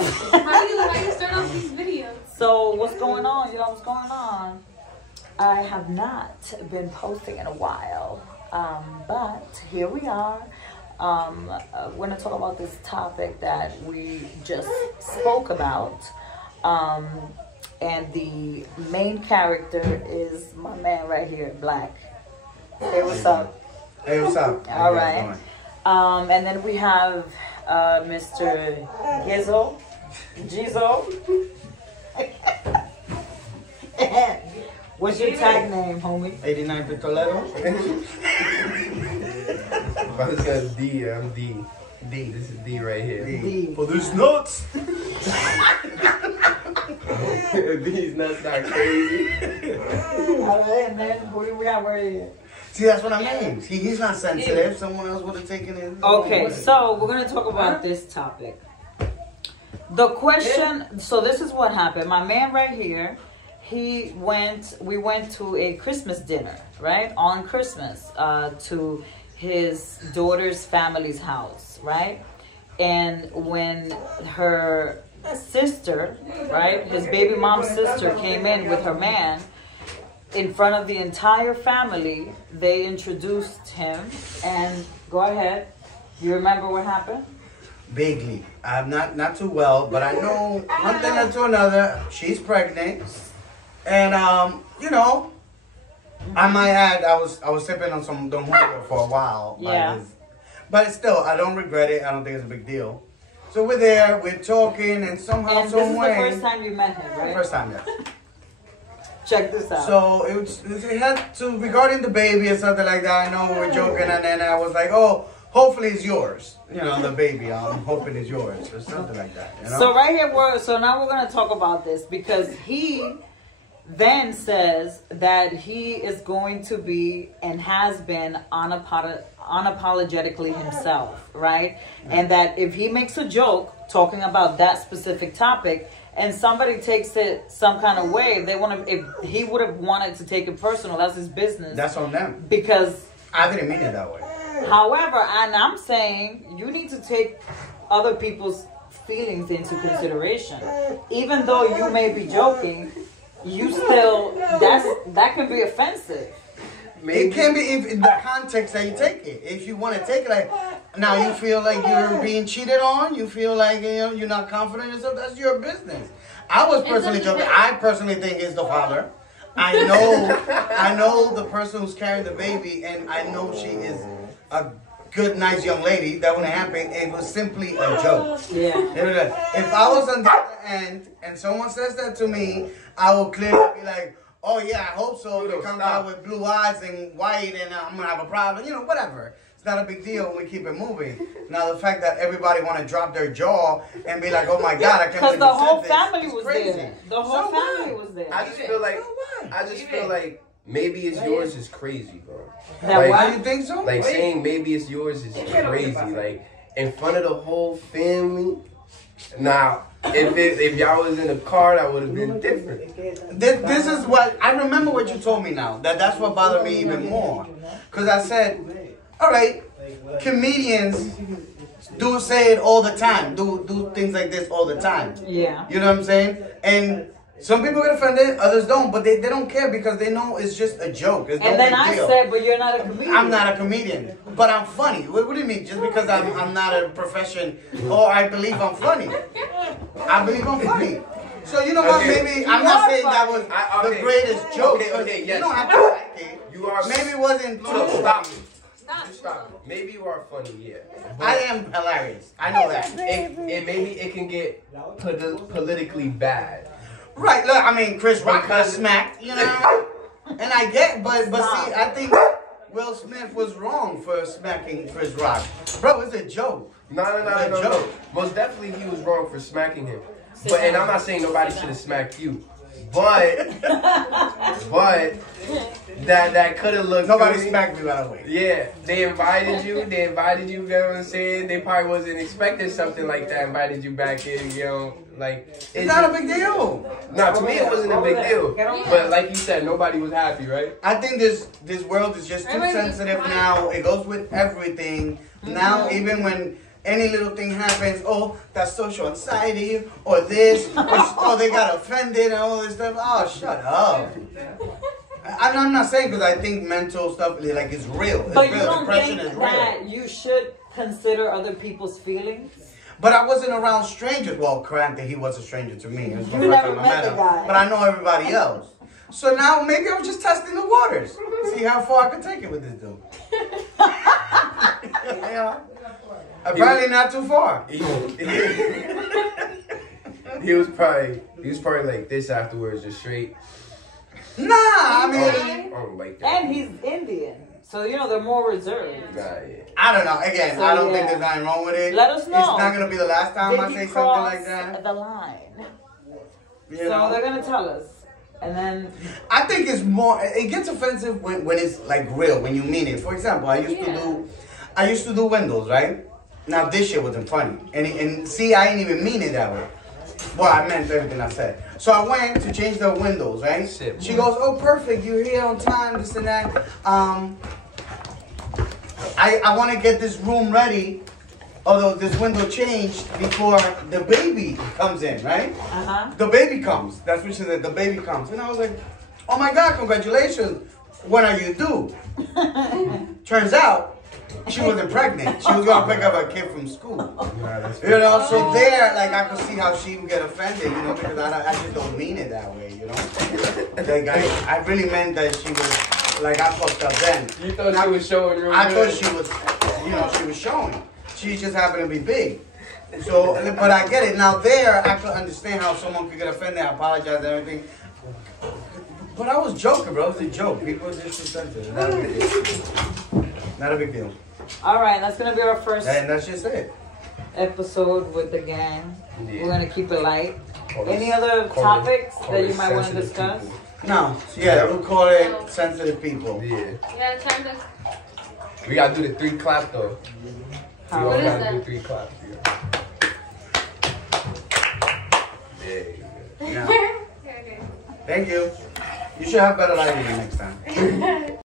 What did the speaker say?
How do you start off these videos? So what's going on? You know what's going on? I have not been posting in a while, but here we are. We're going to talk about this topic that we just spoke about. And the main character is my man right here, Black. Hey, what's up? Hey, what's up? All right. And then we have Mr. Gizzo. What's your tag name, homie? 89 for Toledo. But it says D, I'm D. D, this is D right here. D. For these nuts. These nuts not crazy. All right, and then who do we have right here? See, that's what I mean. He's not sensitive. Someone else would have taken it. Okay, so we're going to talk about this topic. The question, so this is what happened. My man right here, we went to a Christmas dinner, right? On Christmas, to his daughter's family's house, right? And when her sister, right, his baby mom's sister came in with her man, in front of the entire family, they introduced him. And go ahead. You remember what happened? Vaguely. I'm not too well, but I know one thing or to another. She's pregnant. And, you know, I might add, I was sipping on some Don Julio for a while. Yeah. But still, I don't regret it. I don't think it's a big deal. So we're there, we're talking, and somehow, And some this is way. the first time you met him, right? First time, yes. Check this out. So it had to, regarding the baby or something like that, I know we were joking, and then I was like, oh, hopefully it's yours. You know, the baby, I'm hoping it's yours, or something like that, you know? So right here, so now we're going to talk about this, because he then says that he is going to be and has been unapologetically himself, right? And that if he makes a joke talking about that specific topic and somebody takes it some kind of way, if he would have wanted to take it personal, that's his business. That's on them. Because I didn't mean it that way. however, and I'm saying you need to take other people's feelings into consideration. Even though you may be joking, you still, that can be offensive. Maybe. It can be if in the context that you take it. If you want to take it like, now you feel like you're being cheated on, you feel like you're not confident in yourself, that's your business. I was personally joking. I personally think it's the father. I know the person who's carrying the baby, and I know she is a good, nice young lady. That wouldn't happen. It was simply a joke. Yeah. If I was on the other end and someone says that to me, I will clearly be like, oh yeah, I hope so. If it comes out with blue eyes and white and I'm going to have a problem, you know, whatever. It's not a big deal when we keep it moving. Now the fact that everybody want to drop their jaw and be like, oh my God, I can't believe because the whole this. family It's was crazy. there. The whole family was there. I just feel like maybe it's yours is crazy, bro. That like, why? You think so? Like saying maybe it's yours is crazy. Like in front of the whole family. Now, if y'all was in a car, that would have been different. This is what I remember. What you told me now. That's what bothered me even more. Because I said, all right, comedians do say it all the time. Do things like this all the time. Yeah. You know what I'm saying? And some people get offended, others don't, but they don't care because they know it's just a joke. It's no And then big I deal. said, but you're not a comedian. I'm not a comedian, but I'm funny. What do you mean? Just because I'm not a profession, or I believe I'm funny. I believe I'm funny. So you know what? Okay. Maybe I'm not saying that was the greatest joke. Okay, yes. You don't have to like it. You are. Maybe it wasn't too. Stop. Just stop. Maybe you are funny, yeah. But I am hilarious. I know that. maybe it can get politically bad. Right. Look, I mean, Chris Rock got smacked. You know, and I get, but see, I think Will Smith was wrong for smacking Chris Rock. Bro, it's a joke. No. Most definitely he was wrong for smacking him. But and I'm not saying nobody should have smacked you. But that could have looked Nobody good. smacked me, by the way. Yeah, they invited you, you know what I'm saying? They probably wasn't expecting something like that, invited you back in, you know, like. It's not a big deal. No, to me it wasn't a big deal. But like you said, nobody was happy, right? I think this world is just too sensitive now. It goes with everything. Now, even when any little thing happens, oh, that's social anxiety, or this, or oh, they got offended and all this stuff. Oh, shut up. I'm not saying because I think mental stuff like is real. It's But real. you don't Depression think is real. that you should consider other people's feelings? But I wasn't around strangers. Well, granted, he was a stranger to me. It was the You first never time I met the him. guy. But I know everybody else. So now maybe I was just testing the waters. See how far I could take it with this dude. Yeah. Apparently not too far. He was probably like this afterwards, just straight. Nah, I mean, I don't like that. And he's Indian. So, you know, they're more reserved. Nah, yeah. I don't know. Again, So, I don't yeah. think there's nothing wrong with it. Let us know. It's not going to be the last time Did I he say something cross like that. the line? You So know? they're gonna tell us, and then I think it's more. It gets offensive when it's like real, when you mean it. For example, I used to do windows, right? Now this shit wasn't funny, and see, I didn't even mean it that way. Well, I meant everything I said. So I went to change the windows, right? Shit, She goes, "Oh, perfect, you're here on time, this and that. I want to get this room ready." Although this window changed before the baby comes in, right? The baby comes. That's what she said. The baby comes, and I was like, "Oh my God, congratulations! When are you due?" Turns out she wasn't pregnant. She was gonna pick up a kid from school. You know, so there, like I could see how she would get offended, you know, because I just don't mean it that way, you know. Like I really meant that she was like I fucked up then. You thought she was showing real I good? thought she was, you know, she was showing. She just happened to be big. So, but I get it. Now there, I could understand how someone could get offended. I apologize and everything. But I was joking, bro. It was a joke. People are disrespectful. Not a big deal. Not a big deal. all right, that's gonna be our first And that's just it. episode with the gang. Yeah. We're gonna keep it light. Call Any us- other call topics us- call that you us might want to sensitive discuss? people. No. Yeah, we'll call it sensitive people. Yeah. Yeah, time to. We gotta do the 3 clap though. We How? all What is gotta that? do 3 claps. Yeah. Yeah. Okay. Thank you. You should have better lighting next time.